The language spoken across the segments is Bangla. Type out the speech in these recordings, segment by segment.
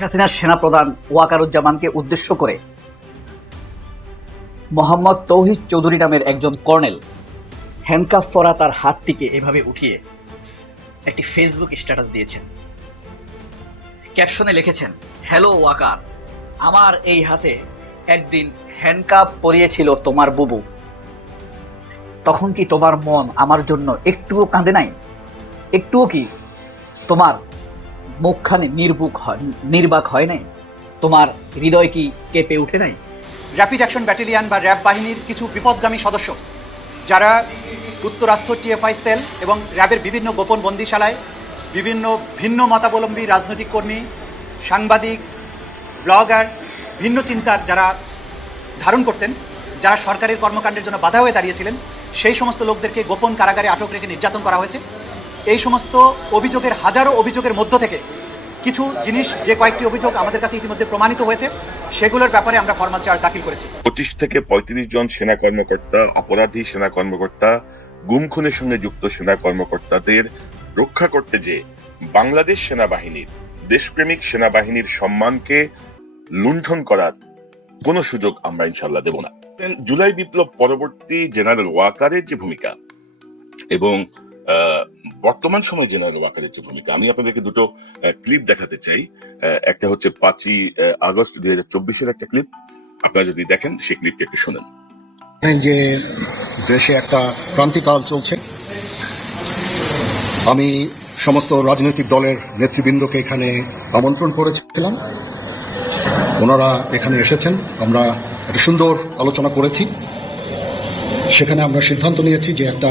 হাসিনার সেনাপ্রধান ওয়াকারুজ্জামানকে উদ্দেশ্য করে মোহাম্মদ তৌহিদ চৌধুরী নামের একজন কর্নেল হ্যান্ডকাফ পরা তার হাতটিকে এভাবে উঠিয়ে একটি ফেসবুক স্ট্যাটাস দিয়েছেন। ক্যাপশনে লিখেছেন, হ্যালো ওয়াকার, আমার এই হাতে একদিন হ্যান্ডকাপ পরিয়েছিল তোমার বুবু। তখন কি তোমার মন আমার জন্য একটুও কাঁদে নাই? একটুও কি তোমার মুখখানে নির্বুক হয়, নির্বাক হয় নাই? তোমার হৃদয় কি কেঁপে উঠে নাই? র্যাপিড অ্যাকশন ব্যাটালিয়ান বা র্যাব বাহিনীর কিছু বিপদগামী সদস্য, যারা উত্তরাস্ত্র টিএফআই সেল এবং র্যাবের বিভিন্ন গোপন বন্দিশালায় বিভিন্ন ভিন্ন মতাবলম্বী রাজনৈতিক কর্মী, সাংবাদিক, ব্লগার, ভিন্ন চিন্তার যারা ধারণ করতেন, যারা সরকারের কর্মকাণ্ডের জন্য বাধা হয়ে দাঁড়িয়েছিলেন, সেই সমস্ত লোকদেরকে গোপন কারাগারে আটক রেখে নির্যাতন করা হয়েছে। এই সমস্ত অভিযোগের, হাজারো অভিযোগের মধ্য থেকে কিছু জিনিস, যে কয়েকটি অভিযোগ আমাদের কাছে ইতিমধ্যে প্রমাণিত হয়েছে, সেগুলোর ব্যাপারে আমরা ফরমাল চার্জ দাখিল করেছি। পঁচিশ থেকে পঁয়ত্রিশ জন সেনা কর্মকর্তা, অপরাধী সেনা কর্মকর্তা, গুম খুনের সঙ্গে যুক্ত সেনা কর্মকর্তাদের রক্ষা করতে যে বাংলাদেশ সেনাবাহিনীর, দেশপ্রেমিক সেনাবাহিনীর সম্মানকে লুণ্ঠন করার কোনো সুযোগ আমরা ইনশাল্লাহ দেব না। জুলাই বিপ্লব পরবর্তী জেনারেল ওয়াকারের যে ভূমিকা এবং বর্তমান সময় জেনারেল ওয়াকারের যে ভূমিকা, আমি আপনাদেরকে দুটো ক্লিপ দেখাতে চাই। একটা হচ্ছে পাঁচই আগস্ট দুই হাজার চব্বিশের একটা ক্লিপ আপনারা যদি দেখেন, সেই ক্লিপটা একটু শুনেন। যে দেশে একটা ক্রান্তিকাল চলছে। আমি সমস্ত রাজনৈতিক দলের নেতৃবৃন্দকে এখানে আমন্ত্রণ করেছিলাম। ওনারা এখানে এসেছেন। আমরা একটা সুন্দর আলোচনা করেছি। সেখানে আমরা সিদ্ধান্ত নিয়েছি যে একটা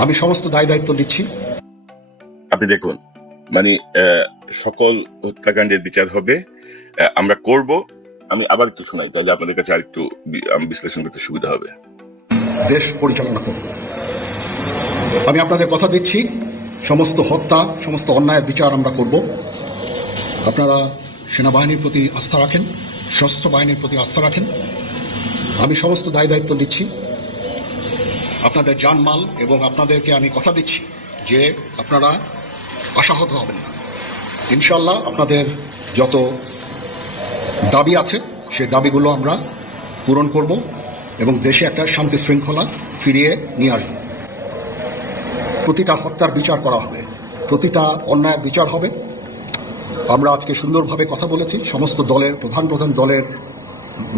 আমি সমস্ত দায় দায়িত্ব নিচ্ছি। আপনি দেখুন মানে সকল হত্যাকাণ্ডের বিচার হবে। আমরা করব। আমি আবার একটু শোনাই তাহলে আপনাদের কাছে আরেকটু বি- আম, বিশ্লেষণ করতে সুবিধা হবে। দেশ পরিচালনা করব। আমি আপনাদের কথা দিচ্ছি সমস্ত হত্যা সমস্ত অন্যায়ের বিচার আমরা করব। আপনারা সেনাবাহিনীর প্রতি আস্থা রাখেন সশস্ত্র বাহিনীর প্রতি আস্থা রাখেন। আমি সমস্ত দায় দায়িত্ব নিচ্ছি। আপনাদের জানমাল এবং আপনাদেরকে আমি কথা দিচ্ছি যে আপনারা আশাহত হবেন না। ইনশাল্লাহ আপনাদের যত দাবি আছে, সেই দাবিগুলো আমরা পূরণ করব এবং দেশে একটা শান্তি শৃঙ্খলা ফিরিয়ে নিয়ে আসব। প্রতিটা হত্যার বিচার করা হবে, প্রতিটা অন্যায়ের বিচার হবে। আমরা আজকে সুন্দরভাবে কথা বলেছি, সমস্ত দলের, প্রধান প্রধান দলের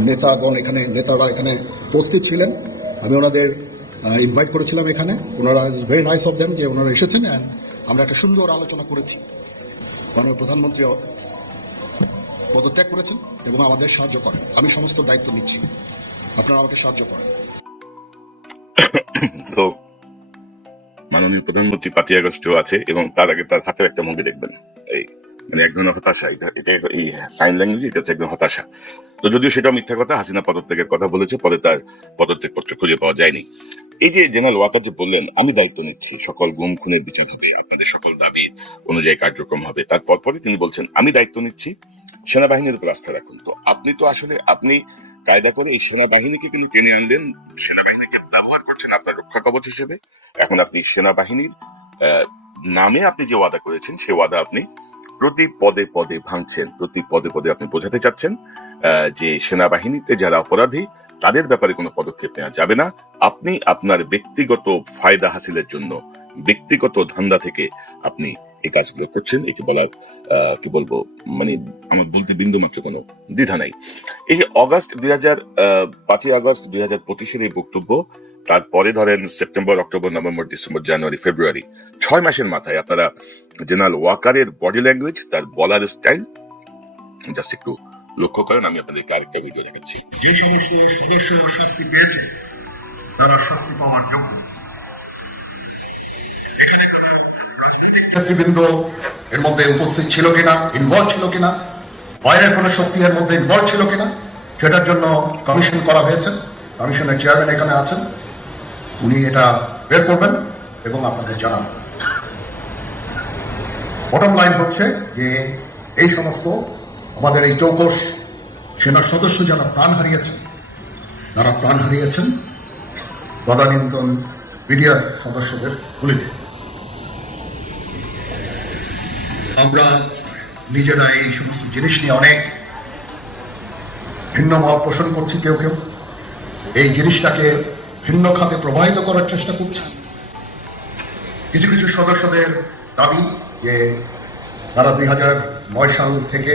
নেতাগণ এখানে, নেতারা এখানে উপস্থিত ছিলেন। আমি ওনাদের ইনভাইট করেছিলাম এখানে। ওনারা is very nice of them যে ওনারা এসেছেন অ্যান্ড আমরা একটা সুন্দর আলোচনা করেছি। মাননীয় প্রধানমন্ত্রী পদত্যাগ করেছেন এবং আমাদের সাহায্য করেন। আমি সমস্ত দায়িত্ব নিচ্ছি। আপনারা আমাকে সাহায্য করেন। তো মাননীয় প্রধানমন্ত্রী পাঁচই আগস্টও আছে এবং তার আগে তার হাতের একটা মুভি দেখবেন। এই মানে এক ধরনের হতাশা, এটা এটা এই সাইন ল্যাঙ্গুয়েজ এটা হচ্ছে একদম হতাশা। তো যদিও সেটা মিথ্যা কথা, হাসিনা পদত্যাগের কথা বলেছে, পরে তার পদত্যাগ পত্র খুঁজে পাওয়া যায়নি। এই যে জেনারেল ওয়াকার যে বললেন, আমি দায়িত্ব নিচ্ছি। সকল গুম, খুনের বিচার হবে, আপনাদের সকল দাবি অনুযায়ী কার্যক্রম হবে। তার পরপরই তিনি বলছেন, আমি দায়িত্ব নিচ্ছি, সেনাবাহিনীর উপর আস্থা রাখুন। তো আপনি তো আসলে, আপনি কায়দা করে এই সেনাবাহিনীকে কিন্তু টেনে আনলেন, সেনাবাহিনীকে ব্যবহার করছেন আপনার রক্ষা কবচ হিসেবে। এখন আপনি সেনাবাহিনীর নামে আপনি যে ওয়াদা করেছেন, সে ওয়াদা আপনি প্রতি পদে পদে ভাঙছেন, প্রতি পদে পদে আপনি বোঝাতে চাচ্ছেন যে সেনাবাহিনীতে যারা অপরাধী তাদের ব্যাপারে কোনো পদক্ষেপ নেওয়া যাবে না। আপনি আপনার ব্যক্তিগত ফায়দা হাসিলের জন্য, ব্যক্তিগত ধান্দা থেকে আপনি এই কাজগুলো করছেন। এটি বলার কি বলব মানে আমার বলতে বিন্দু মাত্র কোনো দ্বিধা নাই। এই যে অগাস্ট দুই হাজার পাঁচই আগস্ট দুই হাজার পঁচিশের এই বক্তব্য, তারপরে ধরেন September, October, November, December, January, February, ছয় মাসের মাথায় আপনারা জেনারেল ওয়াকারের বডি ল্যাঙ্গুয়েজ, তার বলার স্টাইল, জাস্ট একটু লক্ষ্য করেন আমি আপনাদেরকে আরেকটা ভিডিও দেখাচ্ছি যে সমস্ত সদস্য শাস্তি পেয়েছে তারা শাস্তি পাওয়ার যোগ্য নেতৃবৃন্দ এর মধ্যে উপস্থিত ছিল কিনা ইনভলভ ছিল কিনা বাইরের কোনো শক্তি এর মধ্যে ইনভলভ ছিল কিনা সেটার জন্য কমিশন করা হয়েছে কমিশনের চেয়ারম্যান এখানে আছেন উনি এটা বের করবেন এবং আপনাদের জানাবেন বটম লাইন হচ্ছে যে এই সমস্ত আমাদের এই চৌকস সেনার সদস্য যারা প্রাণ হারিয়েছেন তারা প্রাণ হারিয়েছেন, তদানীন্তন মিডিয়ার সদস্যদের গুলিতে আমরা নিজেরা এই সমস্ত জিনিস নিয়ে অনেক ভিন্ন মত পোষণ করছি কেউ কেউ। এই জিনিসটাকে ভিন্ন খাতে প্রবাহিত করার চেষ্টা করছি। কিছু কিছু সদস্যদের দাবি যে তারা দুই হাজার নয় সাল থেকে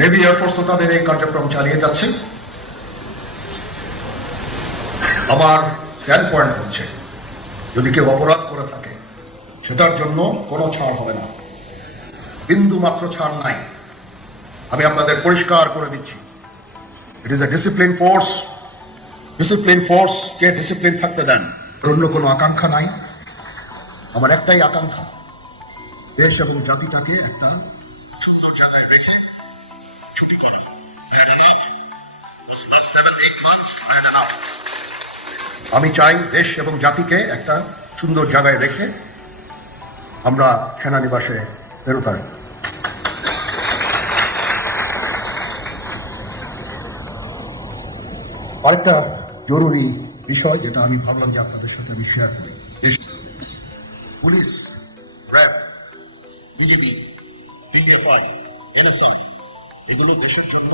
নেভি এয়ারফোর্সও তাদের এই কার্যক্রম চালিয়ে যাচ্ছে। আমার স্ট্যান্ড পয়েন্ট হচ্ছে। যদি কেউ অপরাধ করে থাকে, সেটার জন্য কোনো ছাড় হবে না। বিন্দু মাত্র ছাড় নাই। আমি আপনাদের পরিষ্কার করে দিচ্ছি। It is a discipline force discipline force K discipline থাকতে দেন অন্য কোনো আকাঙ্ক্ষা নাই। আমার একটাই আকাঙ্ক্ষা, দেশ এবং জাতিটাকে একটা জায়গায় আমি চাই দেশ এবং জাতিকে একটা সুন্দর জায়গায় রেখে আমরা সেনানিবাসে ফেরত আরেকটা জরুরি বিষয় যেটা আমি ভাবলাম যে আপনাদের সাথে আমি শেয়ার করি। পুলিশ, র্যাব বিজেপি এগুলি দেশের জন্য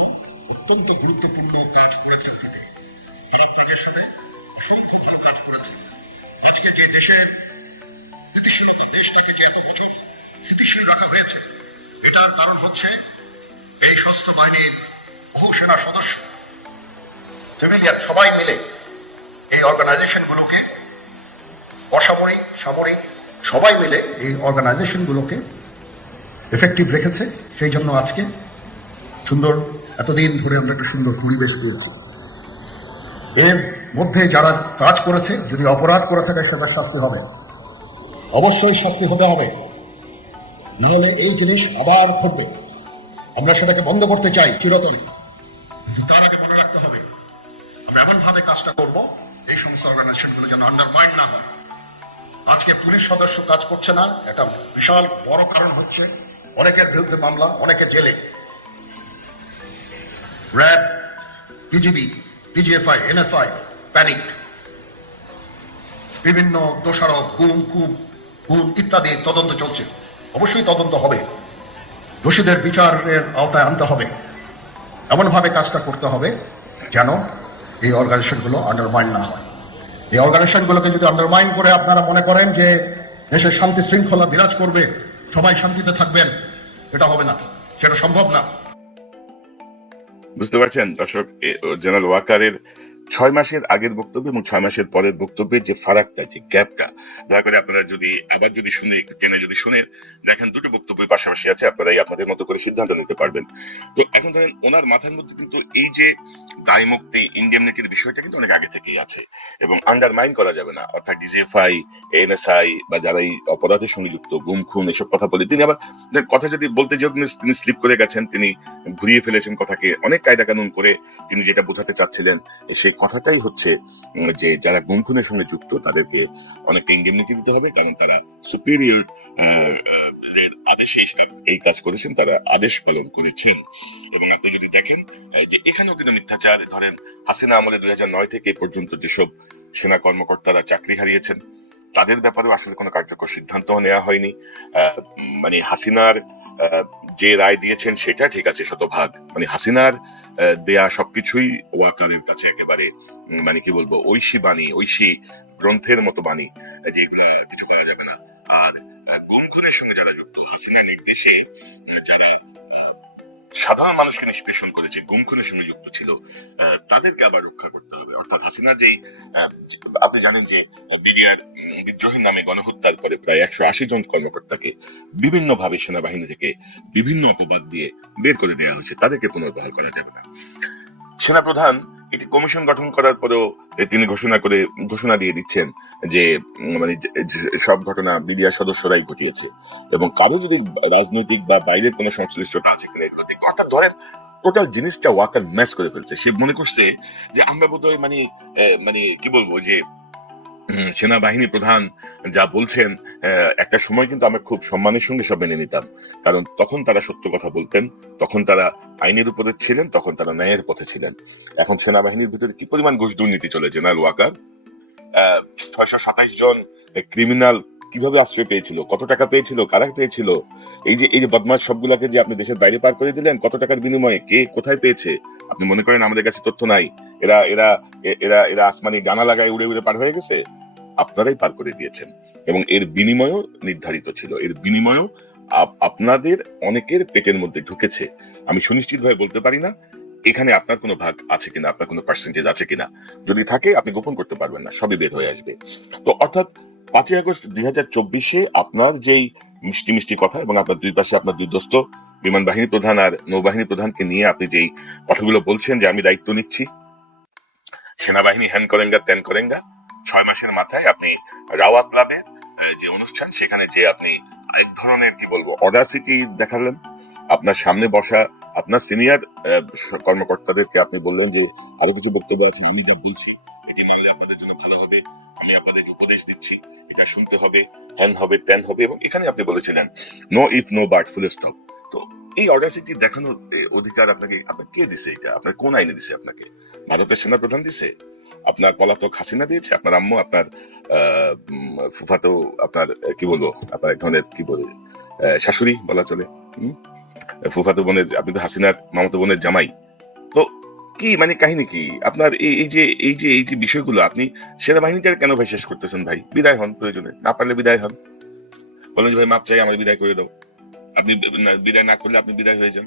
অত্যন্ত গুরুত্বপূর্ণ কাজ করেছে তাদের। তারা দেশের সাথে ভীষণ ভালো কাজ করেছে আজকে যে দেশে যে স্থিতিশীল রাখা হয়েছে, এটার কারণ হচ্ছে এই সশস্ত্র বাহিনীর বহু সদস্য। সিভিলিয়ান সবাই মিলে এই অর্গানাইজেশনগুলোকে অসামরিক, সামরিক সবাই মিলে এই অর্গানাইজেশনগুলোকে এফেক্টিভ রেখেছে। সেই জন্য আজকে সুন্দর এতদিন ধরে আমরা একটা সুন্দর পরিবেশ পেয়েছি। এর মধ্যে যারা কাজ করেছে, যদি অপরাধ করে থাকে, সেটা শাস্তি হবে। অবশ্যই শাস্তি হতে হবে। নাহলে এই জিনিস আবার ঘটবে। আমরা সেটাকে বন্ধ করতে চাই চিরতরে। কিন্তু তার আগে মনে রাখতে হবে, আমরা এমন ভাবে কাজটা করব, এই সমস্ত অর্গানাইজেশনগুলো যেন আন্ডারমাইন্ড না হয়। আজকে পুলিশ সদস্য কাজ করছে না একটা বিশাল বড় কারণ হচ্ছে। অনেকের বিরুদ্ধে মামলা, অনেকে জেলে। RAB BGB DGFI NSI panic বিভিন্ন দোষারোপ, গুম, খুব, গুম ইত্যাদি তদন্ত চলছে। অবশ্যই তদন্ত হবে। দোষীদের বিচারের আওতায় আনতে হবে। এমনভাবে কাজটা করতে হবে যেন এই অর্গানাইজেশনগুলো আন্ডারমাইন না হয়। এই অর্গানাইজেশনগুলোকে যদি আন্ডারমাইন করে আপনারা মনে করেন যে দেশের শান্তি শৃঙ্খলা বিরাজ করবে, সবাই শান্তিতে থাকবেন, এটা হবে না। সেটা সম্ভব না। বুঝতে পারছেন? দর্শক জেনারেল ওয়াকারের ছয় মাসের আগের বক্তব্য এবং ছয় মাসের পরের বক্তব্যের যে ফারাকটা, যে গ্যাপটা, দয়া করে আপনারা যদি আবার যদি শুনে, একটু টেনে যদি শুনে দেখেন দুটো বক্তব্য পাশাপাশি আছে, আপনারাই আপনাদের মতো করে সিদ্ধান্ত নিতে পারবেন। তো এখন ধরেন ওনার মাথার মধ্যে কিন্তু এই যে দায় মুক্তি ইন্ডিয়ামনিটির বিষয়টা কিন্তু অনেক আগে থেকেই আছে এবং আন্ডারমাইন করা যাবে না। অর্থাৎ ডিজিএফআই এনএসআই বা যারা এই অপরাধের সঙ্গে যুক্ত, গুম, খুন এসব কথা বলে, তিনি আবার কথা যদি বলতে যে তিনি স্লিপ করে গেছেন, তিনি ঘুরিয়ে ফেলেছেন কথাকে, অনেক কায়দা কানুন করে তিনি যেটা বোঝাতে চাচ্ছিলেন সেই কথাটাই হচ্ছে যে যারা গুম খুনের সঙ্গে যুক্ত, তাদেরকে অনেকটা ইন্ডেমনিটি দিতে হবে, কারণ তারা সুপিরিয়র আদেশে এই কাজ করেছেন, তারা আদেশ পালন করেছেন। এবং আপনি যদি দেখেন যে এখানেও কিন্তু মিথ্যাচার, ধরেন হাসিনা আমলে দুই হাজার নয় থেকে পর্যন্ত যেসব সেনা কর্মকর্তারা চাকরি হারিয়েছেন, তাদের ব্যাপারেও আসলে কোনো কার্যকর সিদ্ধান্ত নেওয়া হয়নি। মানে হাসিনার যে রায় দিয়েছেন, সেটা ঠিক আছে শতভাগ। মানে হাসিনার দেয়া সবকিছুই ওয়াকারের কাছে একেবারে মানে কি বলব ঐশী বাণী ঐশী গ্রন্থের মতো বাণী যে কিছু পাওয়া যাবে না। আর আহ, সঙ্গে যারা যুক্ত আছেন নির্দেশে যারা সাধারণ মানুষকে নিষ্পেষণ করেছে, গুম খুনের সঙ্গে যুক্ত ছিল তাদেরকে আবার রক্ষা করতে হবে। অর্থাৎ হাসিনা যেই আপনি জানেন যে বিডিআর বিদ্রোহী নামে গণহত্যার পরে প্রায় একশো আশি জন কর্মকর্তাকে বিভিন্নভাবে সেনাবাহিনী থেকে বিভিন্ন অপবাদ দিয়ে বের করে দেওয়া হয়েছে, তাদেরকে পুনর্বহাল করা যাবে না। সেনাপ্রধান একটি কমিশন গঠন করার পরেও তিনি ঘোষণা করে, ঘোষণা দিয়ে দিচ্ছেন যে মানে সব ঘটনা বিডিআর সদস্যরাই ঘটিয়েছে এবং কারও যদি রাজনৈতিক বা বাইরের কোনো সংশ্লিষ্টতা আছে। অর্থাৎ ধরেন টোটাল জিনিসটা ওয়াকার ম্যাচ করে ফেলছে সে মনে করছে যে আমরা বোধহয় মানে মানে কি বলব যে সেনাবাহিনী প্রধান যা বলছেন একটা সময় কিন্তু আমি খুব সম্মানের সঙ্গে সব মেনে নিতাম। কারণ তখন তারা সত্য কথা বলতেন, তখন তারা আইনের উপরে ছিলেন, তখন তারা ন্যায়ের পথে ছিলেন। এখন সেনাবাহিনীর ভিতরে কি পরিমাণ ঘুষ দুর্নীতি চলে, জেনারেল ওয়াকার? ছয়শো সাতাইশ জন ক্রিমিনাল কীভাবে আশ্রয় পেয়েছিল, কত টাকা পেয়েছিল, কারা পেয়েছিল, এই যে এই যে বদমাস সবগুলাকে যে আপনি দেশের বাইরে পার করে দিলেন, কত টাকার বিনিময়ে কে কোথায় পেয়েছে? আপনি মনে করেন আমাদের কাছে তথ্য নাই, এরা এরা এরা এরা আসমানি ডানা লাগায় উড়ে উড়ে পার হয়ে গেছে? আপনারাই পার করে দিয়েছেন। এবং এর বিনিময়ও নির্ধারিত ছিল, এর বিনিময়ও আপ- আপনাদের অনেকের পেটের মধ্যে ঢুকেছে। আমি সুনিশ্চিত ভাবে বলতে পারি না, এখানে আপনার কোনো ভাগ আছে কিনা, আপনার কোনো পার্সেন্টেজ আছে কিনা। যদি থাকে, আপনি গোপন করতে পারবেন না, সবই বের হয়ে আসবে। তো অর্থাৎ পাঁচই আগস্ট দুই হাজার চব্বিশে আপনার যেই মিষ্টি মিষ্টি কথা এবং আপনার দুই পাশে আপনার দুই দোস্ত বিমান বাহিনী প্রধান আর নৌবাহিনী প্রধানকে নিয়ে আপনি যেই কথাগুলো বলছেন যে আমি দায়িত্ব নিচ্ছি, সেনাবাহিনী হ্যান করেঙ্গা, ত্যান করেঙ্গা, ছয় মাসের মাথায় আপনি রাওয়া ক্লাবের যে অনুষ্ঠান, সেখানে যে আপনি এক ধরনের কি বলব অডাসিটি দেখালেন। আপনার সামনে বসা আপনার সিনিয়র কর্মকর্তাদেরকে আপনি বললেন যে আরও কিছু বক্তব্য আছে, আমি যা বলছি, এটি মানলে আপনাদের এটা শুনতে হবে হ্যান হবে ত্যান হবে, এবং এখানে আপনি বলেছিলেন no if no but full stop তো এই অডাসিটি দেখানোর অধিকার আপনাকে আপনার কে দিছে এটা? আপনার কোন আইনে দিছে আপনাকে? ভারতের সেনা প্রধান দিছে? আপনার পলাতক হাসিনা দিয়েছে? আপনার আম্মু, আপনার ফুফাতো, আপনার কি বলব? আপনার এক ধরনের, কি বলে শাশুড়ি বলা চলে? ফুফাতো বোনের, আপনি তো হাসিনার মামাতো বোনের জামাই। তো কি মানে কাহিনী কি? আপনার এই যে এই যে এই যে বিষয়গুলো, আপনি সেনাবাহিনীকে কেন ভাই শেষ করতেছেন ভাই? বিদায় হন প্রয়োজনে। না পারলে বিদায় হন। বলেন ভাই, মাপ চাই আমার বিদায় করে দাও। আপনি বিদায় না করলে আপনি বিদায় হয়ে যান।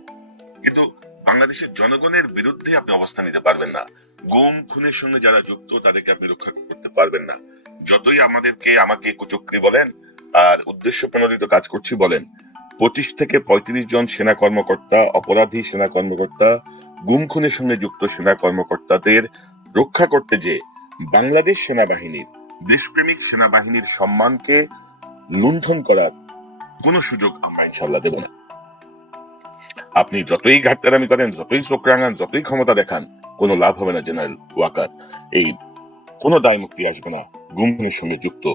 কিন্তু বাংলাদেশের জনগণের বিরুদ্ধে আপনি অবস্থান নিতে পারবেন না। গুম খুনের সঙ্গে যারা যুক্ত, তাদেরকে আপনি রক্ষা করতে পারবেন না। যতই আমাদেরকে, আমাকে কুচক্রি বলেন, আর উদ্দেশ্য প্রণোদিত কাজ করছি বলেন পঁচিশ থেকে পঁয়ত্রিশ জন সেনা কর্মকর্তা, অপরাধী সেনা কর্মকর্তা গুম খুনের সঙ্গে যুক্ত সেনা কর্মকর্তাদের রক্ষা করতে যে বাংলাদেশ সেনাবাহিনীর দেশপ্রেমিক সেনাবাহিনীর সম্মানকে লুণ্ঠন করার কোনো সুযোগ আমরা ইনশাল্লাহ দেব না। আপনি যতই ঘাটতারামি করেন, যতই চোখ রাঙান, যতই ক্ষমতা দেখান, কোনো লাভ হবে না জেনারেল ওয়াকার। এই কোনো দায় মুক্তি আসবে না গুম খুনের সঙ্গে যুক্ত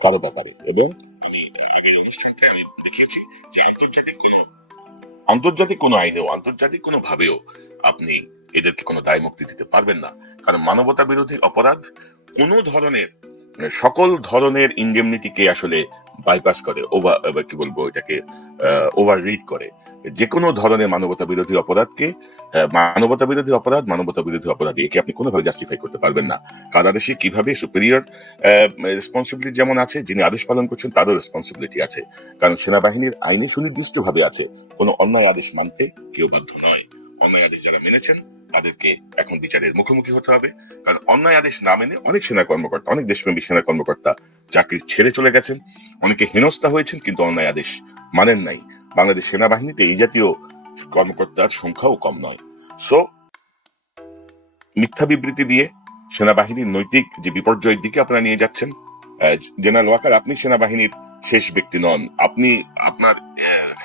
কারও ব্যাপারে। এবং আমি আগের যে আন্তর্জাতিক কোনো আন্তর্জাতিক কোনো আইনেও, আন্তর্জাতিক কোনো ভাবেও আপনি এদেরকে কোনো দায় মুক্তি দিতে পারবেন না। কারণ মানবতা বিরোধী অপরাধ কোনো ধরনের, সকল ধরনের ইন্ডেমনিটিকে আসলে বাইপাস করে ওভার কি বলব এটাকে ওভার রিড করে। যে কোনো ধরনের মানবতা বিরোধী অপরাধকে মানবতা বিরোধী অপরাধ, মানবতা বিরোধী অপরাধ, একে আপনি কোনোভাবে জাস্টিফাই করতে পারবেন না। কারাদেশে কীভাবে সুপিরিয়র রেসপন্সিবিলিটি যেমন আছে, যিনি আদেশ পালন করছেন, তারও রেসপন্সিবিলিটি আছে। কারণ সেনাবাহিনীর আইনে সুনির্দিষ্টভাবে আছে, কোনো অন্যায় আদেশ মানতে কেউ বাধ্য নয়। অন্যায় আদেশ যারা মেনেছেন, তাদেরকে এখন বিচারের মুখোমুখি হতে হবে। কারণ অন্যায় আদেশ না মেনে অনেক সেনা কর্মকর্তা, অনেক দেশপ্রেমিক সেনা কর্মকর্তা চাকরি ছেড়ে চলে গেছেন। অনেকে হেনস্থা হয়েছেন, কিন্তু অন্যায় আদেশ মানেন নাই। বাংলাদেশ সেনাবাহিনীতে এই জাতীয় কর্মকর্তার সংখ্যাও কম নয়। সো মিথ্যা বিবৃতি দিয়ে সেনাবাহিনীর নৈতিক যে বিপর্যয়ের দিকে আপনারা নিয়ে যাচ্ছেন জেনারেল ওয়াকার, আপনি সেনাবাহিনীর শেষ ব্যক্তি নন। আপনি আপনার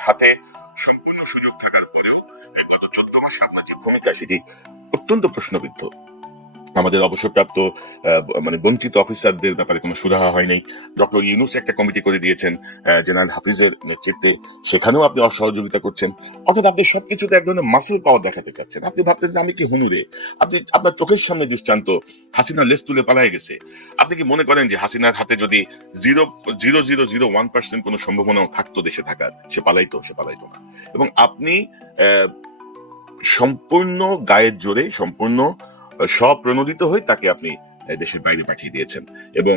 হাতে সম্পূর্ণ সুযোগ থাকার পরেও গত চোদ্দ মাসে আপনার যে ভূমিকা, সেটি অত্যন্ত প্রশ্নবিদ্ধ। আমাদের অবসরপ্রাপ্ত মানে বঞ্চিত অফিসারদের ব্যাপারে কোনো সুরাহা হয় নাই। ডক্টর ইউনুস একটা কমিটি করে দিয়েছেন জেনারেল হাফিজের নেতৃত্বে। সেখানেও আপনি অসহযোগিতা করছেন। অর্থাৎ আপনি সবকিছুতে এক ধরনের মাসেল পাওয়ার দেখাতে চাচ্ছেন। আপনি ভাবতেন যে আমি কি হুনুরে? আপনি, আপনার চোখের সামনে দৃষ্টান্ত হাসিনা লেস তুলে পালায় গেছে। আপনি কি মনে করেন যে হাসিনার হাতে যদি zero zero zero zero one percent কোনো সম্ভাবনাও থাকতো দেশে থাকার? সে পালাইতো সে পালাইতো না। এবং আপনি সম্পূর্ণ গায়ের জোরে, সম্পূর্ণ স্বপ্রণোদিত হয়ে তাকে আপনি দেশের বাইরে পাঠিয়ে দিয়েছেন। এবং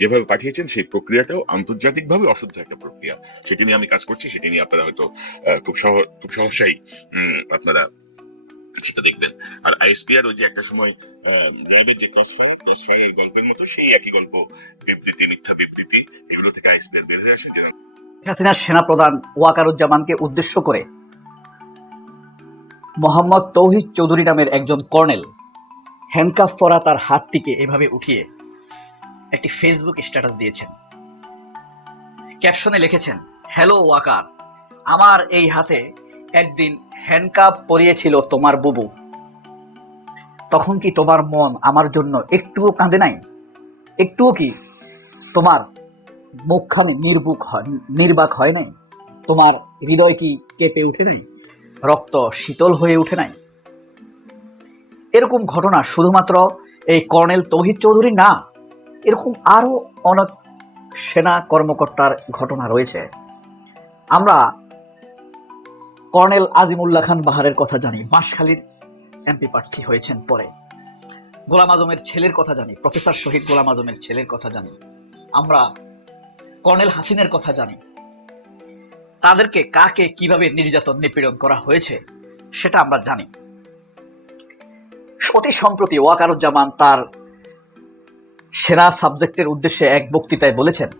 যেভাবে পাঠিয়েছেন সেই প্রক্রিয়াটাও আন্তর্জাতিকভাবে অশুদ্ধ একটা প্রক্রিয়া। সেটি নিয়ে আমি কাজ করছি, সেটি নিয়ে আপনারা হয়তো খুব সহ, খুব সহসাই আপনারা সেটা দেখবেন। আর আইএসপিআর ওই যে একটা সময় র্যাবের যে ক্রস ফায়ার ক্রস ফায়ারের গল্পের মতো সেই একই গল্প, বিবৃতি, মিথ্যা বিবৃতি, এগুলো থেকে আইএসপিআর বের হয়ে আসে। হাসিনার সেনাপ্রধান ওয়াকারুজ্জামানকে উদ্দেশ্য করে মোহাম্মদ তৌহিদ চৌধুরী নামের একজন কর্নেল হ্যান্ডকাফ পরা তার হাতটিকে এভাবে উঠিয়ে একটি ফেসবুক স্ট্যাটাস দিয়েছেন। ক্যাপশনে লিখেছেন হ্যালো ওয়াকার, আমার এই হাতে একদিন হ্যান্ডকাপ পরিয়েছিল তোমার বুবু। তখন কি তোমার মন আমার জন্য একটুও কাঁদে নাই? একটুও কি তোমার মুখখানি নির্বুক হয়, নির্বাক হয় নাই? তোমার হৃদয় কি কেঁপে উঠে নাই? রক্ত শীতল হয়ে উঠে নাই? এরকম ঘটনা শুধুমাত্র এই কর্নেল তৌহিদ চৌধুরী না, এরকম আরও অনেক সেনা কর্মকর্তার ঘটনা রয়েছে। আমরা কর্নেল আজিমুল্লাহ খান বাহারের কথা জানি বাঁশখালীর এমপি প্রার্থী হয়েছেন পরে। গোলাম আজমের ছেলের কথা জানি, প্রফেসর শহীদ গোলাম আজমের ছেলের কথা জানি। আমরা কর্নেল হাসিনের কথা জানি। তাদেরকে কাকে কীভাবে নির্যাতন নিপীড়ন করা হয়েছে, সেটা আমরা জানি। অতি সম্প্রতি ওয়াকারুজ্জামান তার সেরা সাবজেক্টের উদ্দেশ্যে এক বক্তৃতায় বলেছেন,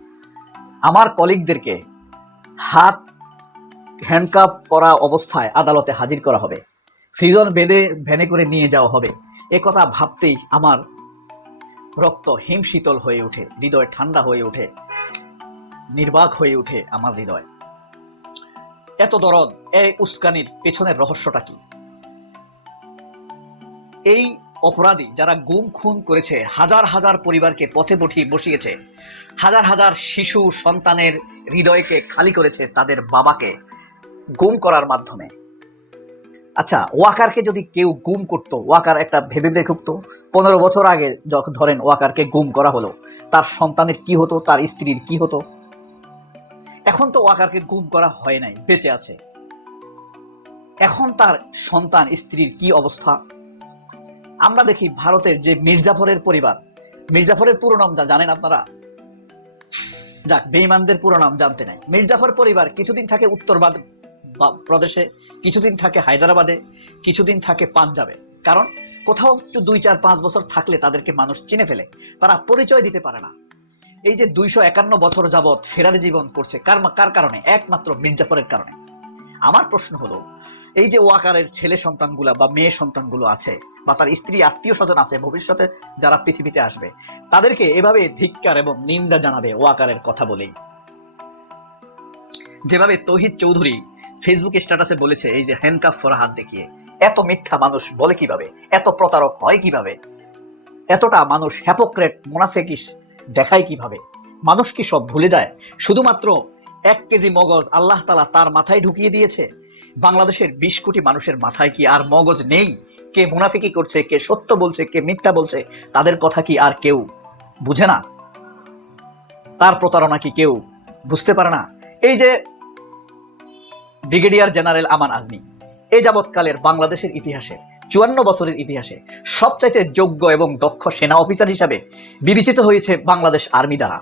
আমার কলিগদেরকে হাত হ্যান্ডকাপ করা অবস্থায় আদালতে হাজির করা হবে। ফ্রিজন বেঁধে ভ্যানে করে নিয়ে যাওয়া হবে। এ কথা ভাবতেই আমার রক্ত হিমশীতল হয়ে ওঠে, হৃদয় ঠান্ডা হয়ে ওঠে, নির্বাক হয়ে ওঠে আমার হৃদয়। এত দরদ, এই উস্কানির পেছনের রহস্যটা কি? এই অপরাধী যারা গুম খুন করেছে, হাজার হাজার পরিবারকে পথে বঠিয়ে বসিয়েছে, হাজার হাজার শিশু সন্তানের হৃদয়কে খালি করেছে তাদের বাবাকে গুম করার মাধ্যমে। আচ্ছা ওয়াকারকে যদি কেউ গুম করতো, ওয়াকার একটা ভেবে দেখুক তো পনেরো বছর আগে যখন ধরেন ওয়াকারকে গুম করা হলো, তার সন্তানের কি হতো, তার স্ত্রীর কি হতো? এখন তো ওয়াকারকে গুম করা হয় নাই, বেঁচে আছে। এখন তার সন্তান, স্ত্রীর কি অবস্থা? আমরা দেখি ভারতের যে মির্জাফরের পরিবার, মির্জাফরের পুরো নাম জানেন আপনারা? যাক বেইমানদের পুরো নাম জানতে নাই। মির্জাফর পরিবার কিছুদিন থাকে উত্তরবাদ প্রদেশে, কিছুদিন থাকে হায়দ্রাবাদে, কিছুদিন থাকে পাঞ্জাবে। কারণ কোথাও একটু দুই, চার, পাঁচ বছর থাকলে তাদেরকে মানুষ চিনে ফেলে। তারা পরিচয় দিতে পারে না। এই যে দুইশো একান্ন বছর যাবৎ ফেরারি জীবন করছে, কার কার কারণে? একমাত্র মির্জাফরের কারণে। আমার প্রশ্ন হলো এই যে ওয়াকারের ছেলে সন্তানগুলা বা মেয়ে সন্তানগুলো আছে, বা তার স্ত্রী আত্মীয় স্বজন আছে ভবিষ্যতে যারা পৃথিবীতে আসবে, তাদেরকে এভাবে ধিক্কার এবং নিন্দা জানাবে ওয়াকারের কথা বলেই। যেভাবে তহিদ চৌধুরী ফেসবুক স্ট্যাটাসে বলেছে, এই যে হ্যান্ডকাফ ফোরা হাত দেখিয়ে, এত মিথ্যা মানুষ বলে কীভাবে? এত প্রতারক হয় কীভাবে? এতটা মানুষ হ্যাপোক্রেট মোনাফেকিস দেখায় কীভাবে? মানুষ কি সব ভুলে যায়? শুধুমাত্র এক কেজি মগজ আল্লাহ তালা তার মাথায় ঢুকিয়ে দিয়েছে। বাংলাদেশের বিশ কোটি মানুষের মাথায় কি আর মগজ নেই? কে মুনাফিকি করছে, কে সত্য বলছে, কে মিথ্যা বলছে, তাদের কথা কি আর কেউ বুঝে না? তার প্রতারণা কি কেউ বুঝতে পারে না? এই যে ব্রিগেডিয়ার জেনারেল আমান আজমি, এ যাবৎকালের বাংলাদেশের ইতিহাসে, চুয়ান্ন বছরের ইতিহাসে সবচাইতে যোগ্য এবং দক্ষ সেনা অফিসার হিসাবে বিবেচিত হয়েছে বাংলাদেশ আর্মি দ্বারা।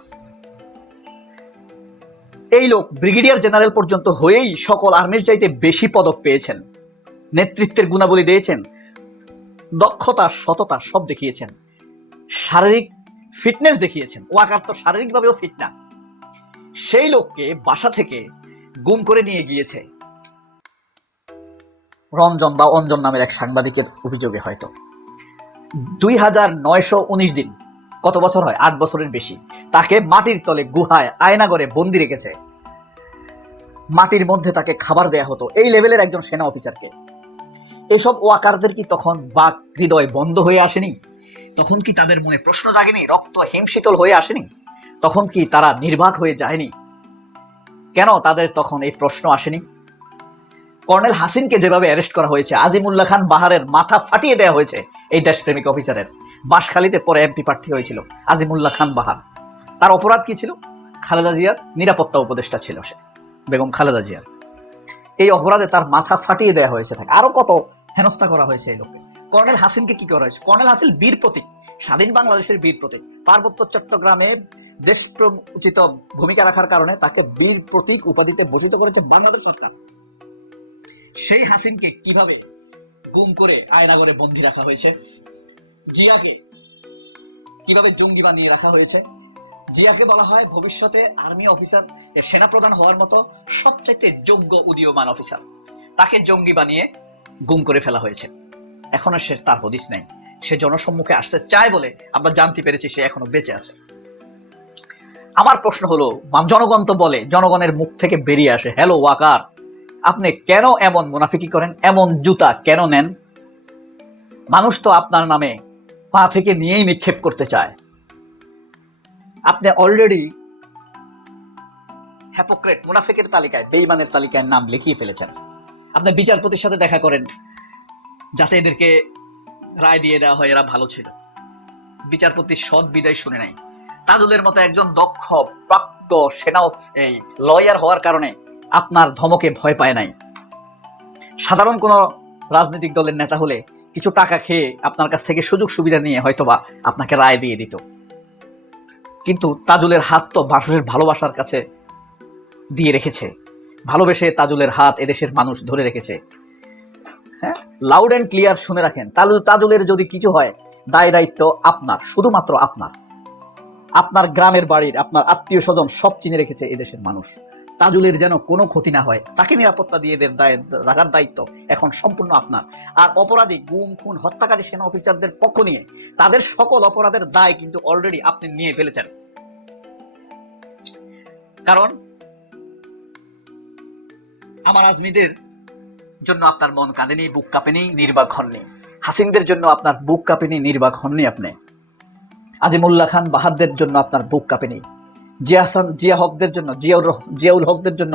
এই লোক ব্রিগেডিয়ার জেনারেল পর্যন্ত হয়েই সকল আর্মির চাইতে বেশি পদক পেয়েছেন। নেতৃত্বের গুণাবলী দিয়েছেন। দক্ষতা, সততা সব দেখিয়েছেন। শারীরিক ফিটনেস দেখিয়েছেন। ওয়াকার তো শারীরিকভাবেও ফিট না। সেই লোককে বাসা থেকে গুম করে নিয়ে গিয়েছে। রঞ্জন বা অঞ্জন নামের এক সাংবাদিকের অভিযোগে হয়তো। দুই হাজার নয়শো উনিশ দিন কত বছর হয়? আট বছরের বেশি। তাকে মাটির তলে গুহায় আয়নাগরে বন্দি রেখেছে। মাটির মধ্যে তাকে খাবার দেয়া হতো। এই লেভেলের একজন সেনা অফিসারকে। এসব ওয়াকারদের কি তখন বাক হৃদয় বন্ধ হয়ে আসেনি? তখন কি তাদের মনে প্রশ্ন জাগেনি? রক্ত হিমশীতল হয়ে আসেনি? তখন কি তারা নির্বাক হয়ে যায়নি? কেন তাদের তখন এই প্রশ্ন আসেনি? কর্নেল হাসিনকে যেভাবে অ্যারেস্ট করা হয়েছে, আজিমুল্লাহ খান বাহারের মাথা ফাটিয়ে দেওয়া হয়েছে এই দেশপ্রেমিক অফিসারের। বাঁশখালীতে পরে এমপি প্রার্থী হয়েছিল, আজিমুল্লাহ খান বাহার। তার অপরাধ কি ছিল? খালেদা জিয়ার নিরাপত্তা উপদেষ্টা ছিল সে, বেগম খালেদা জিয়ার। এই অপরাধে তার মাথা ফাটিয়ে দেওয়া হয়েছে তাকে। আরও কত হেনস্থা করা হয়েছে এই লোককে। কর্নেল হাসিনকে কি করা হয়েছে? কর্নেল হাসিন বীর প্রতীক, স্বাধীন বাংলাদেশের বীর প্রতীক। পার্বত্য চট্টগ্রামে দেশপ্রেম উচিত ভূমিকা রাখার কারণে তাকে বীর প্রতীক উপাধিতে ভূষিত করেছে বাংলাদেশ সরকার। সেই হাসিনকে কীভাবে গুম করে আয়নাগরে বন্দী রাখা হয়েছে? জিয়াকে কীভাবে জঙ্গি বানিয়ে রাখা হয়েছে? জিয়াকে বলা হয় ভবিষ্যতে আর্মি অফিসার। সেনাপ্রধান হওয়ার মতো সবচেয়ে যোগ্য উদীয়মান অফিসার। তাকে জঙ্গি বানিয়ে গুম করে ফেলা হয়েছে। এখনও সে তার হদিস নেই। সে জনসম্মুখে আসতে চায় বলে আমরা জানতে পেরেছি সে এখনও বেঁচে আছে। আমার প্রশ্ন হলো জনগণ তো বলে, জনগণের মুখ থেকে বেরিয়ে আসে, হ্যালো, ওয়াকার, আপনি কেন এমন মুনাফিকি করেন? এমন জুতা কেন নেন? মানুষ তো আপনার নামে পা থেকে নিয়েই নিক্ষেপ করতে চায়। আপনি অলরেডি হ্যাপোক্রেট মুনাফিকের তালিকায় বেইমানের তালিকায় নাম লিখিয়ে ফেলেছেন। আপনি বিচারপতির সাথে দেখা করেন, যাতে এদেরকে রায় দিয়ে দেওয়া হয়, এরা ভালো ছিল। বিচারপতি সৎ বিদায় শুনে নাই তাজুলের মতো একজন দক্ষ, প্রাপ্ত সেনাও, এই লয়ার হওয়ার কারণে আপনার ধমকে ভয় পায় নাই। সাধারণ কোনো রাজনৈতিক দলের নেতা হলে কিছু টাকা খেয়ে আপনার কাছ থেকে সুযোগ সুবিধা নিয়ে হয়তোবা আপনাকে রায় দিয়ে দিত। কিন্তু তাজুলের হাত তো মানুষের ভালোবাসার কাছে দিয়ে রেখেছে। ভালোবেসে তাজুলের হাত এদেশের মানুষ ধরে রেখেছে। হ্যাঁ? লাউড অ্যান্ড ক্লিয়ার শুনে রাখেন। তাজু- তাজুলের যদি কিছু হয়, দায় দায়িত্ব আপনার, শুধুমাত্র আপনার। আপনার গ্রামের বাড়ির, আপনার আত্মীয় স্বজন সব চিনে রেখেছে এদেশের মানুষ। তাজুলের যেন কোনো ক্ষতি না হয়, তাকে নিরাপত্তা দিয়ে দায়, রাখার দায়িত্ব এখন সম্পূর্ণ আপনার। আর অপরাধী গুম, খুন, হত্যাকারী সেনা অফিসারদের পক্ষ নিয়ে তাদের সকল অপরাধের দায় কিন্তু অলরেডি আপনি নিয়ে ফেলেছেন। কারণ আমার আজমিদের জন্য আপনার মন কাঁদেনি বুক কাঁপেনি নির্বাক হননি হাসিনদের জন্য আপনার বুক কাঁপেনি নির্বাক হননি আপনি। আজিমুল্লাহ খান বাহাদদের জন্য আপনার বুক কাঁপেনি জিয়া হাসান জিয়া হকদের জন্য, জিয়াউর জিয়াউল হকদের জন্য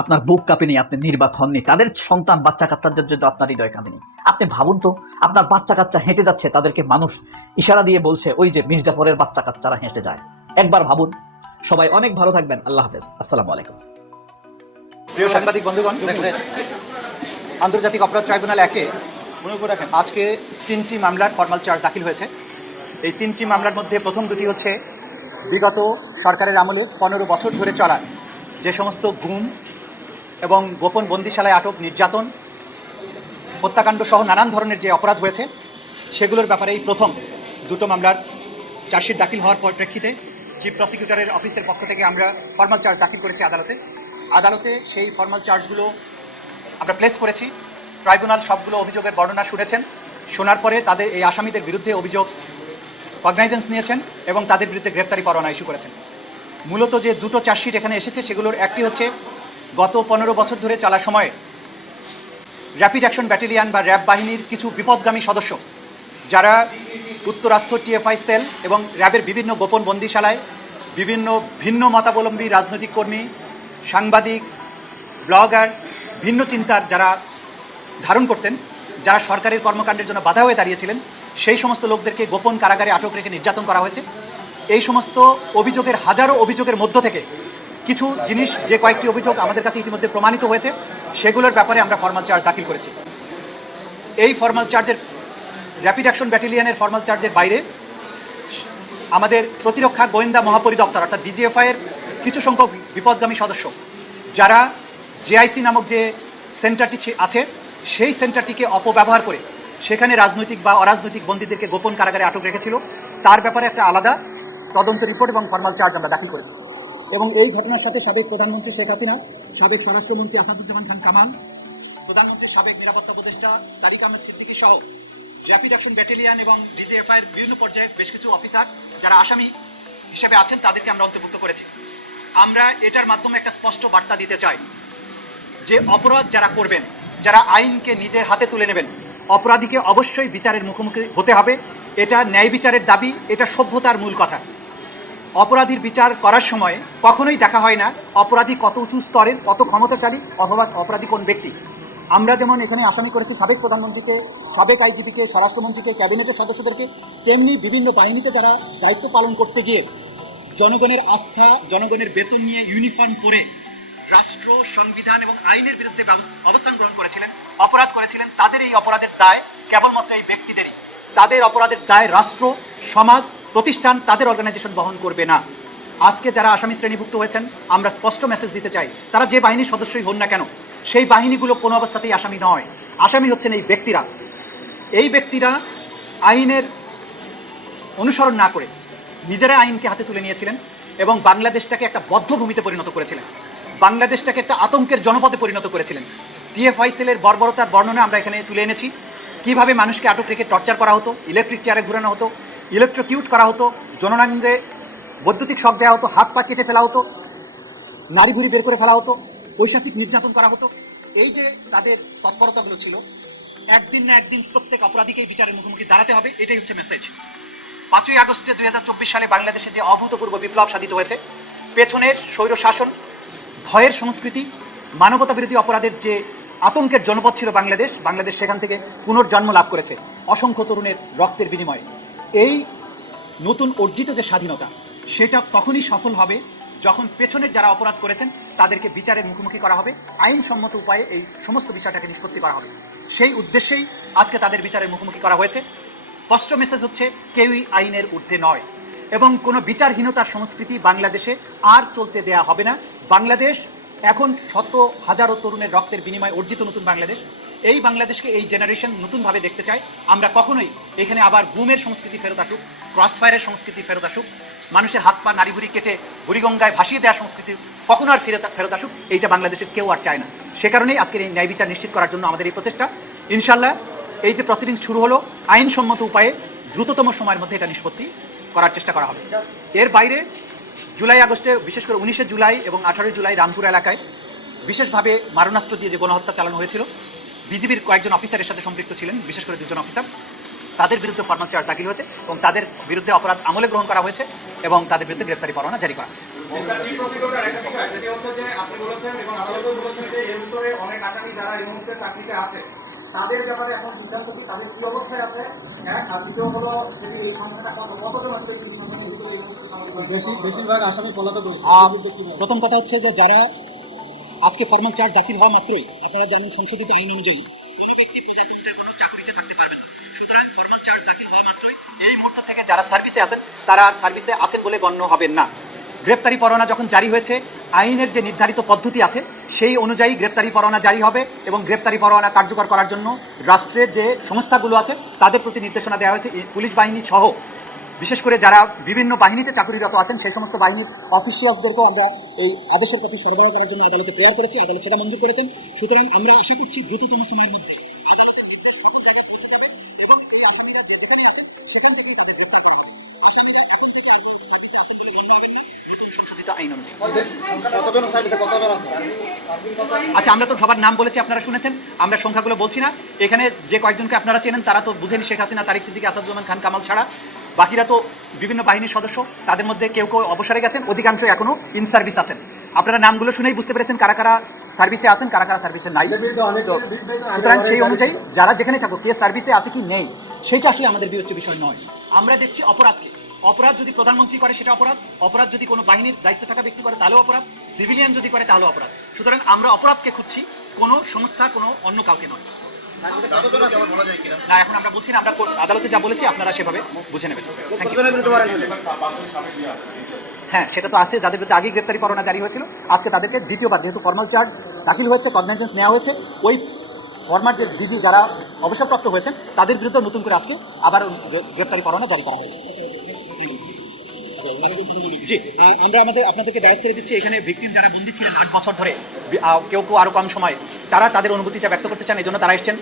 আপনার বুক কাঁপেনি, আপনি নির্বাক হননি। তাদের সন্তান বাচ্চা কাচ্চাদের জন্য আপনার হৃদয় কাঁপেনি। আপনি ভাবুন তো, আপনার বাচ্চা কাচ্চা হেঁটে যাচ্ছে, তাদেরকে মানুষ ইশারা দিয়ে বলছে, ওই যে মির্জাফরের বাচ্চা কাচ্চারা হেঁটে যায়। একবার ভাবুন। সবাই অনেক ভালো থাকবেন। আল্লাহ হাফেজ। আসসালামু আলাইকুম। প্রিয় সাংবাদিক বন্ধুগণ, আন্তর্জাতিক অপরাধ ট্রাইব্যুনাল একে আজকে তিনটি মামলার ফর্মাল চার্জ দাখিল হয়েছে। এই তিনটি মামলার মধ্যে প্রথম দুটি হচ্ছে বিগত সরকারের আমলে পনেরো বছর ধরে চলা যে সমস্ত গুম এবং গোপন বন্দিশালায় আটক নির্যাতন, হত্যাকাণ্ড সহ নানান ধরনের যে অপরাধ হয়েছে, সেগুলোর ব্যাপারে এই প্রথম দুটো মামলার চার্জশিট দাখিল হওয়ার পর প্রেক্ষিতে চিফ প্রসিকিউটরের অফিসের পক্ষ থেকে আমরা ফর্মাল চার্জ দাখিল করেছি আদালতে। আদালতে সেই ফর্মাল চার্জগুলো আমরা প্লেস করেছি। ট্রাইব্যুনাল সবগুলো অভিযোগের বর্ণনা শুনেছেন। শোনার পরে তাদের এই আসামিদের বিরুদ্ধে অভিযোগ কগনাইজেন্স নিয়েছেন এবং তাদের বিরুদ্ধে গ্রেপ্তারি পরোয়ানা ইস্যু করেছেন। মূলত যে দুটো চার্জশিট এখানে এসেছে, সেগুলোর একটি হচ্ছে গত পনেরো বছর ধরে চলার সময়ে র্যাপিড অ্যাকশন ব্যাটালিয়ান বা র্যাব বাহিনীর কিছু বিপদগামী সদস্য যারা উত্তরাস্থ টিএফআই সেল এবং র্যাবের বিভিন্ন গোপন বন্দিশালায় বিভিন্ন ভিন্ন মতাবলম্বী রাজনৈতিক কর্মী, সাংবাদিক, ব্লগার, ভিন্ন চিন্তার যারা ধারণ করতেন, যারা সরকারের কর্মকাণ্ডের জন্য বাধা হয়ে দাঁড়িয়েছিলেন সেই সমস্ত লোকদেরকে গোপন কারাগারে আটক রেখে নির্যাতন করা হয়েছে। এই সমস্ত অভিযোগের, হাজারো অভিযোগের মধ্য থেকে কিছু জিনিস, যে কয়েকটি অভিযোগ আমাদের কাছে ইতিমধ্যে প্রমাণিত হয়েছে, সেগুলোর ব্যাপারে আমরা ফর্মাল চার্জ দাখিল করেছি। এই ফর্মাল চার্জের র্যাপিড অ্যাকশন ব্যাটালিয়নের ফর্মাল চার্জের বাইরে আমাদের প্রতিরক্ষা গোয়েন্দা মহাপরিদপ্তর, অর্থাৎ ডিজিএফআই এর কিছু সংখ্যক বিপদগামী সদস্য, যারা জেআইসি নামক যে সেন্টারটি আছে, সেই সেন্টারটিকে অপব্যবহার করে সেখানে রাজনৈতিক বা অরাজনৈতিক বন্দীদেরকে গোপন কারাগারে আটক রেখেছিল। তার ব্যাপারে একটা আলাদা তদন্ত রিপোর্ট এবং ফর্মাল চার্জ আমরা দাখিল করেছি। এবং এই ঘটনার সাথে সাবেক প্রধানমন্ত্রী শেখ হাসিনা, সাবেক স্বরাষ্ট্রমন্ত্রী আসাদুজ্জামান খান কামাল, প্রধানমন্ত্রীর সাবেক নিরাপত্তা উপদেষ্টা তারিক আহমেদ সিদ্দিকী সহ র্যাপিড অ্যাকশন ব্যাটালিয়ান এবং ডিজিএফআই এর বিভিন্ন পর্যায়ের বেশ কিছু অফিসার যারা আসামি হিসেবে আছেন, তাদেরকে আমরা অন্তর্ভুক্ত করেছি। আমরা এটার মাধ্যমে একটা স্পষ্ট বার্তা দিতে চাই যে অপরাধ যারা করবেন, যারা আইনকে নিজের হাতে তুলে নেবেন অপরাধীকে অবশ্যই বিচারের মুখোমুখি হতে হবে। এটা ন্যায় বিচারের দাবি, এটা সভ্যতার মূল কথা। অপরাধীর বিচার করার সময় কখনোই দেখা হয় না অপরাধী কত উঁচু স্তরের, কত ক্ষমতাশালী অথবা অপরাধী কোন ব্যক্তি। আমরা যেমন এখানে আসামি করেছি সাবেক প্রধানমন্ত্রীকে, সাবেক আইজিপিকে স্বরাষ্ট্রমন্ত্রীকে, ক্যাবিনেটের সদস্যদেরকে, তেমনি বিভিন্ন বাহিনীতে যারা দায়িত্ব পালন করতে গিয়ে জনগণের আস্থা, জনগণের বেতন নিয়ে ইউনিফর্ম পরে রাষ্ট্র, সংবিধান এবং আইনের বিরুদ্ধে অবস্থান গ্রহণ করেছিলেন, অপরাধ করেছিলেন, তাদের এই অপরাধের দায় কেবলমাত্র এই ব্যক্তিদেরই। তাদের অপরাধের দায় রাষ্ট্র, সমাজ, প্রতিষ্ঠান, তাদের অর্গানাইজেশন বহন করবে না। আজকে যারা আসামি শ্রেণীভুক্ত হয়েছেন, আমরা স্পষ্ট মেসেজ দিতে চাই, তারা যে বাহিনীর সদস্যই হন না কেন, সেই বাহিনীগুলো কোনো অবস্থাতেই আসামি নয়। আসামি হচ্ছেন এই ব্যক্তিরা। এই ব্যক্তিরা আইনের অনুসরণ না করে নিজেরা আইনকে হাতে তুলে নিয়েছিলেন এবং বাংলাদেশটাকে একটা বদ্ধভূমিতে পরিণত করেছিলেন। বাংলাদেশটাকে একটা আতঙ্কের জনপদে পরিণত করেছিলেন। টিএফআই সেলের বর্বরতার বর্ণনা আমরা এখানে তুলে এনেছি। কীভাবে মানুষকে আটক রেখে টর্চার করা হতো, ইলেকট্রিক চেয়ারে ঘুরানো হতো, ইলেকট্রোকিউট করা হতো, জননাঙ্গে বৈদ্যুতিক শক দেওয়া হতো, হাত পা কেটে ফেলা হতো, নারী বের করে ফেলা হতো, পৈশাচিক নির্যাতন করা হতো। এই যে তাদের তৎপরতাগুলো ছিল, একদিন না একদিন প্রত্যেক অপরাধীকেই বিচারের মুখোমুখি দাঁড়াতে হবে, এটাই হচ্ছে মেসেজ পাঁচই আগস্টে দুই হাজার চব্বিশ সালে বাংলাদেশে যে অভূতপূর্ব বিপ্লব সাধিত হয়েছে, পেছনের স্বৈর শাসন ভয়ের সংস্কৃতি মানবতা বিরোধী অপরাধের যে আতঙ্কের জনপদ ছিল বাংলাদেশ বাংলাদেশ সেখান থেকে পুনর্জন্ম লাভ করেছে অসংখ্য তরুণের রক্তের বিনিময়ে। এই নতুন অর্জিত যে স্বাধীনতা, সেটা তখনই সফল হবে যখন পেছনের যারা অপরাধ করেছেন, তাদেরকে বিচারের মুখোমুখি করা হবে, আইনসম্মত উপায়ে এই সমস্ত বিষয়টাকে নিষ্পত্তি করা হবে। সেই উদ্দেশ্যেই আজকে তাদের বিচারের মুখোমুখি করা হয়েছে। স্পষ্ট মেসেজ হচ্ছে, কেউই আইনের ঊর্ধ্বে নয়। এবং কোনো বিচারহীনতার সংস্কৃতি বাংলাদেশে আর চলতে দেয়া হবে না। বাংলাদেশ এখন শত হাজারো তরুণের রক্তের বিনিময়ে অর্জিত নতুন বাংলাদেশ। এই বাংলাদেশকে এই জেনারেশন নতুনভাবে দেখতে চায়। আমরা কখনোই এখানে আবার গুমের সংস্কৃতি ফেরত আসুক ক্রসফায়ারের সংস্কৃতি ফেরত আসুক, মানুষের হাত পা নারী ভুড়ি কেটে বুড়িগঙ্গায় ভাসিয়ে দেওয়ার সংস্কৃতি কখনো আর ফেরত ফেরত আসুক, এইটা বাংলাদেশের কেউ আর চায় না। সে কারণেই আজকের এই ন্যায় বিচার নিশ্চিত করার জন্য আমাদের এই প্রচেষ্টা। ইনশাল্লাহ এই যে প্রসিডিংস শুরু হলো, আইনসম্মত উপায়ে দ্রুততম সময়ের মধ্যে এটা নিষ্পত্তি। করার চেষ্টা করা হবে। এর বাইরে জুলাই আগস্টে, বিশেষ করে উনিশে জুলাই এবং আঠারোই জুলাই রামপুর এলাকায় বিশেষভাবে মারণাস্ত্র দিয়ে যে গণহত্যা চালানো হয়েছিল, বিজিবির কয়েকজন অফিসারের সাথে সম্পৃক্ত ছিলেন, বিশেষ করে দুজন অফিসার। তাদের বিরুদ্ধে ফরমাল চার্জ দাখিল হয়েছে এবং তাদের বিরুদ্ধে অপরাধ আমলে গ্রহণ করা হয়েছে এবং তাদের বিরুদ্ধে গ্রেপ্তারি পরোয়ানা জারি করা হয়েছে। অনেক আছে তাদের ব্যাপারে এখন সিদ্ধান্ত কি তাদের কি অবস্থায় আছে? এক আর দ্বিতীয় হলো যদি এই সংখ্যাটা কত কতজন আছে বেশিরভাগ আসামি পলাতক প্রথম কথা হচ্ছে যে যারা আজকে ফর্মাল চার্জ দাখিল হওয়া মাত্রই আপনারা জানেন সংশোধিত আইন অনুযায়ী কোনো ব্যক্তি প্রজাতন্ত্রের কোনো চাকরিতে থাকতে পারবেন না। সুতরাং ফর্মাল চার্জ দাখিল হওয়া মাত্রই এই মুহূর্ত থেকে যারা সার্ভিসে আছেন তারা আর সার্ভিসে আছেন বলে গণ্য হবেন না। গ্রেপ্তারি পরোয়ানা যখন জারি হয়েছে আইনের যে নির্ধারিত পদ্ধতি আছে সেই অনুযায়ী গ্রেপ্তারি পরোয়ানা জারি হবে এবং গ্রেপ্তারি পরোয়ানা কার্যকর করার জন্য রাষ্ট্রের যে সংস্থাগুলো আছে, তাদের প্রতি নির্দেশনা দেওয়া হয়েছে। পুলিশ বাহিনী সহ, বিশেষ করে যারা বিভিন্ন বাহিনীতে চাকরিরত আছেন, সেই সমস্ত বাহিনীর অফিসিয়ালসদেরকেও আমরা এই আদেশের প্রতি সরবরাহ করার জন্য আদালতে প্রেয়ার করেছি, আদালত সেটা মঞ্জুর করেছেন। সুতরাং আমরা আশা করছি দ্রুততম সময়ের মধ্যে আচ্ছা আমরা তো সবার নাম বলেছি, আপনারা শুনেছেন, আমরা সংখ্যাগুলো বলছি না। এখানে যে কয়েকজনকে আপনারা চেনেন, তারা তো বুঝেনি শেখ হাসিনা, তারিক সিদ্দিকী, আসাদুজ্জামান খান, কামাল ছাড়া। বাকিরা তো বিভিন্ন বাহিনীর সদস্য, তাদের মধ্যে কেউ কেউ অবসরে গেছেন অধিকাংশ এখনও ইন সার্ভিস আছেন। আপনারা নামগুলো শুনেই বুঝতে পেরেছেন কারা কারা সার্ভিসে আছেন, কারা কারা সার্ভিসে নাই। সুতরাং সেই অনুযায়ী যারা যেখানে থাকুক, কে সার্ভিসে আছে কি নেই, সেইটা আসলে আমাদের বিবেচ্য বিষয় নয়। আমরা দেখছি অপরাধকে। অপরাধ যদি প্রধানমন্ত্রী করে, সেটা অপরাধ। অপরাধ যদি কোনো বাহিনীর দায়িত্বে থাকা ব্যক্তি করে, তাহলেও অপরাধ। সিভিলিয়ান যদি করে, তাহলেও অপরাধ। সুতরাং আমরা অপরাধকে খুঁজছি, কোনো সংস্থা, কোনো অন্য কাউকে নয়। না, এখন আমরা বলছি না, আমরা আদালতে যা বলেছি, আপনারা সেভাবে বুঝে নেবেন। হ্যাঁ সেটা তো আছে, যাদের বিরুদ্ধে আগেই গ্রেপ্তারি পরোয়ানা জারি হয়েছিল। আজকে তাদেরকে দ্বিতীয়বার, যেহেতু ফর্মাল চার্জ দাখিল হয়েছে কগনাইজেন্স নেওয়া হয়েছে, ওই ফর্মার যে ডিজি যারা অবসরপ্রাপ্ত হয়েছেন, তাদের বিরুদ্ধে নতুন করে আজকে আবার গ্রেপ্তারি পরোয়ানা জারি করা হয়েছে। আমরা আমাদের, আপনাদেরকে ডায়াস ছেড়ে দিচ্ছি। এখানে ভিকটিম যারা বন্দী ছিলেন আট বছর ধরে কেউ কেউ আরও কম সময়, তারা তাদের অনুভূতিটা ব্যক্ত করতে চান, এই জন্য তারা এসেছেন।